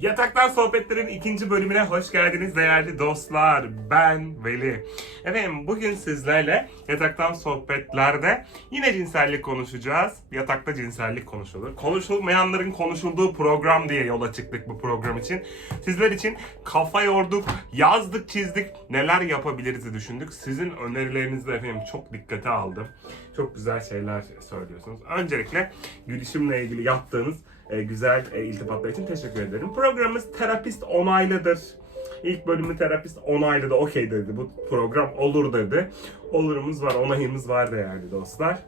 Yataktan Sohbetler'in ikinci bölümüne hoş geldiniz değerli dostlar. Ben Veli. Efendim bugün sizlerle Yataktan Sohbetler'de yine cinsellik konuşacağız. Yatakta cinsellik konuşulur. Konuşulmayanların konuşulduğu program diye yola çıktık bu program için. Sizler için kafa yorduk, yazdık, çizdik. Neler yapabiliriz düşündük. Sizin önerilerinizi de efendim çok dikkate aldım. Çok güzel şeyler söylüyorsunuz. Öncelikle gülüşümle ilgili yaptığınız e, güzel e, iltifatlar için teşekkür ederim. Programımız terapist onaylıdır. İlk bölümü terapist onayladı, okey dedi. Bu program olur dedi. Olurumuz var, onayımız var değerli dostlar.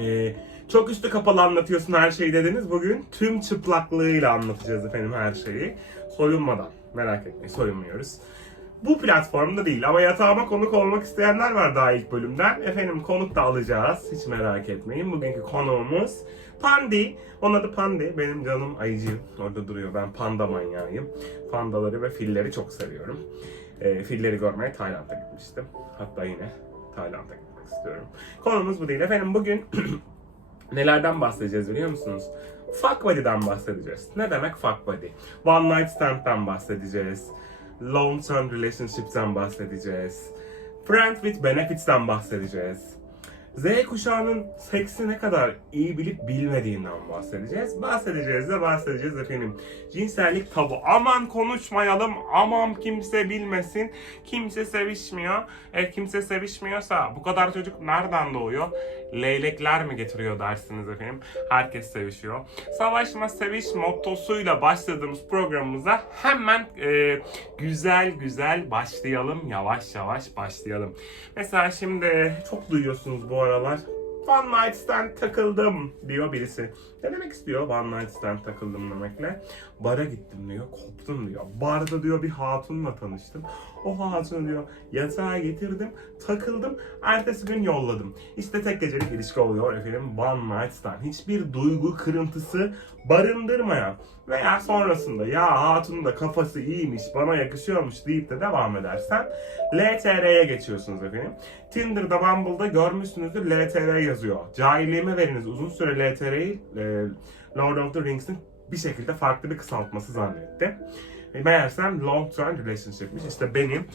Ee, çok üstü kapalı anlatıyorsun her şeyi dediniz. Bugün tüm çıplaklığıyla anlatacağız efendim her şeyi. Soyunmadan. Merak etmeyin soyunmuyoruz. Bu platformda değil ama yatağıma konuk olmak isteyenler var daha ilk bölümden. Efendim konuk da alacağız. Hiç merak etmeyin. Bugünkü konuğumuz Pandi. Onun adı Pandi. Benim canım ayıcığım. Orada duruyor. Ben panda manyağıyım. Pandaları ve filleri çok seviyorum. Ee, filleri görmeye Tayland'a gitmiştim. Hatta yine Tayland'a gitmek istiyorum. Konumuz bu değil. Efendim bugün nelerden bahsedeceğiz biliyor musunuz? Fuck body'den bahsedeceğiz. Ne demek fuck body? One night stand'den bahsedeceğiz. Long term relationship'ten bahsedeceğiz. Friend with benefits'ten bahsedeceğiz. Z kuşağının seksi ne kadar iyi bilip bilmediğinden bahsedeceğiz. Bahsedeceğiz de bahsedeceğiz efendim. Cinsellik tabu. Aman konuşmayalım. Aman kimse bilmesin. Kimse sevişmiyor. E kimse sevişmiyorsa bu kadar çocuk nereden doğuyor? Leylekler mi getiriyor dersiniz efendim? Herkes sevişiyor. Savaşma seviş mottosuyla başladığımız programımıza hemen e, güzel güzel başlayalım. Yavaş yavaş başlayalım. Mesela şimdi çok duyuyorsunuz bu aralar. One night stand takıldım diyor birisi. Ne demek istiyor one night stand takıldım demekle? Bara gittim diyor, koptum diyor. Barda diyor bir hatunla tanıştım. O hatunu diyor yatağa getirdim, takıldım, ertesi gün yolladım. İşte tek gecelik ilişki oluyor efendim one night stand. Hiçbir duygu kırıntısı barındırmayan veya sonrasında ya hatunun da kafası iyiymiş, bana yakışıyormuş deyip de devam edersen LTR'ye geçiyorsunuz efendim. Tinder'da, Bumble'da görmüşsünüzdür LTR yazıyor. Cahilliğime veriniz uzun süre LTR'yi e, Lord of the Rings'in bir şekilde farklı bir kısaltması zannetti. E, Meğersem long term relationship'miş. İşte benim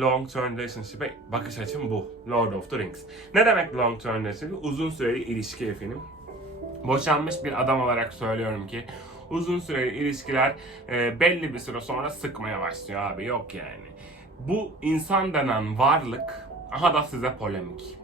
long term relationship'e bakış açım bu. Lord of the Rings. Ne demek long term relationship? Uzun süreli ilişki efendim. Boşanmış bir adam olarak söylüyorum ki uzun süreli ilişkiler e, belli bir süre sonra sıkmaya başlıyor abi. Yok yani. Bu insan denen varlık aha da size polemik.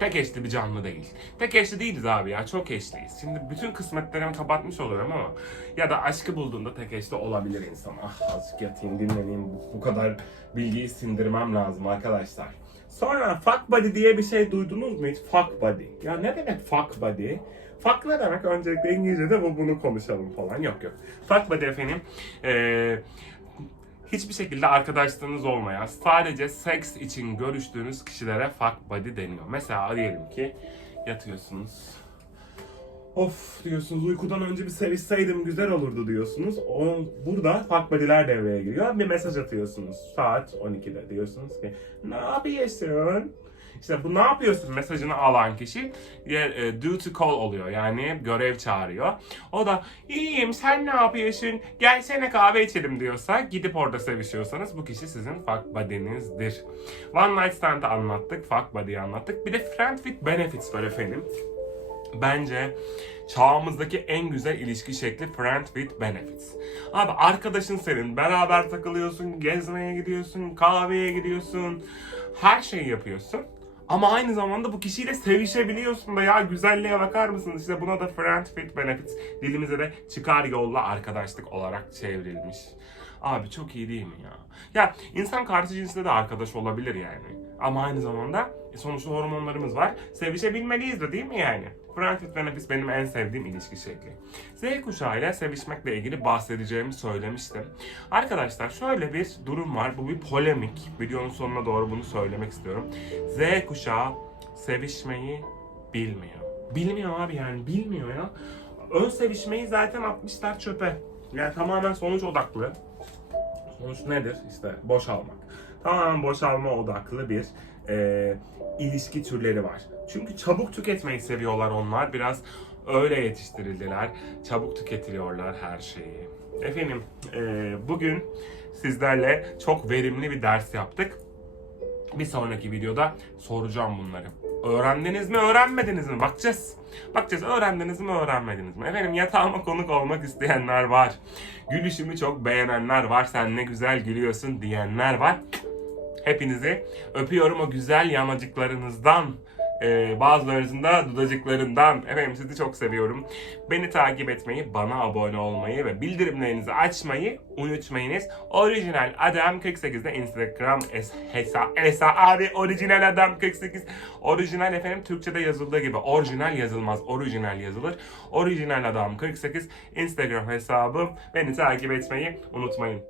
Tek eşli bir canlı değil. Tek eşli değiliz abi ya çok eşliyiz. Şimdi bütün kısmetlerimi kapatmış oluyorum ama ya da aşkı bulduğunda tek eşli olabilir insan. Ah azıcık yatayım dinleneyim bu kadar bilgiyi sindirmem lazım arkadaşlar. Sonra fuck body diye bir şey duydunuz mu hiç? Fuck body. Ya ne demek fuck body? Fuck ne demek? Öncelikle İngilizce'de bu bunu konuşalım falan. Yok yok. Fuck body efendim. Ee, hiçbir şekilde arkadaşlığınız olmayan, sadece seks için görüştüğünüz kişilere fuck buddy deniyor. Mesela diyelim ki yatıyorsunuz. Of diyorsunuz uykudan önce bir sevişseydim güzel olurdu diyorsunuz. O, burada fuck buddy'ler devreye giriyor. Bir mesaj atıyorsunuz saat 12'de diyorsunuz ki ne yapıyorsun? İşte bu ne yapıyorsun mesajını alan kişi e, duty call oluyor yani görev çağırıyor. O da iyiyim sen ne yapıyorsun gelsene kahve içelim diyorsa gidip orada sevişiyorsanız bu kişi sizin fuck buddy'nizdir. One night stand'ı anlattık, fuck buddy'yi anlattık. Bir de friend with benefits var efendim. Bence çağımızdaki en güzel ilişki şekli friend with benefits. Abi arkadaşın senin, beraber takılıyorsun, gezmeye gidiyorsun, kahveye gidiyorsun, her şeyi yapıyorsun. Ama aynı zamanda bu kişiyle sevişebiliyorsun da ya güzelliğe bakar mısınız? İşte buna da friend with benefits dilimize de çıkar yolla arkadaşlık olarak çevrilmiş. Abi çok iyi değil mi ya? Ya insan karşı cinsle de arkadaş olabilir yani. Ama aynı zamanda sonuçta hormonlarımız var. Sevişebilmeliyiz de değil mi yani? Friend with benefits benim en sevdiğim ilişki şekli. Z kuşağıyla sevişmekle ilgili bahsedeceğimi söylemiştim. Arkadaşlar şöyle bir durum var. Bu bir polemik. Videonun sonuna doğru bunu söylemek istiyorum. Z kuşağı sevişmeyi bilmiyor. Bilmiyor abi yani bilmiyor ya. Ön sevişmeyi zaten atmışlar çöpe. Yani tamamen sonuç odaklı. Sonuç nedir? İşte boşalmak. Tamamen boşalma odaklı bir e, ilişki türleri var. Çünkü çabuk tüketmeyi seviyorlar onlar. Biraz öyle yetiştirildiler. Çabuk tüketiliyorlar her şeyi. Efendim, e, bugün sizlerle çok verimli bir ders yaptık. Bir sonraki videoda soracağım bunları. Öğrendiniz mi, öğrenmediniz mi? Bakacağız. Bakacağız, öğrendiniz mi, öğrenmediniz mi? Efendim yatağıma konuk olmak isteyenler var. Gülüşümü çok beğenenler var. Sen ne güzel gülüyorsun diyenler var. Hepinizi öpüyorum o güzel yanacıklarınızdan. Ee, bazılarınızın da dudacıklarından. Efendim sizi çok seviyorum. Beni takip etmeyi, bana abone olmayı ve bildirimlerinizi açmayı unutmayınız. Orijinal Adam 48'de Instagram es- hesa hesa abi orijinal adam 48. Orijinal efendim Türkçe'de yazıldığı gibi orijinal yazılmaz. Orijinal yazılır. Orijinal adam 48 Instagram hesabım. Beni takip etmeyi unutmayın.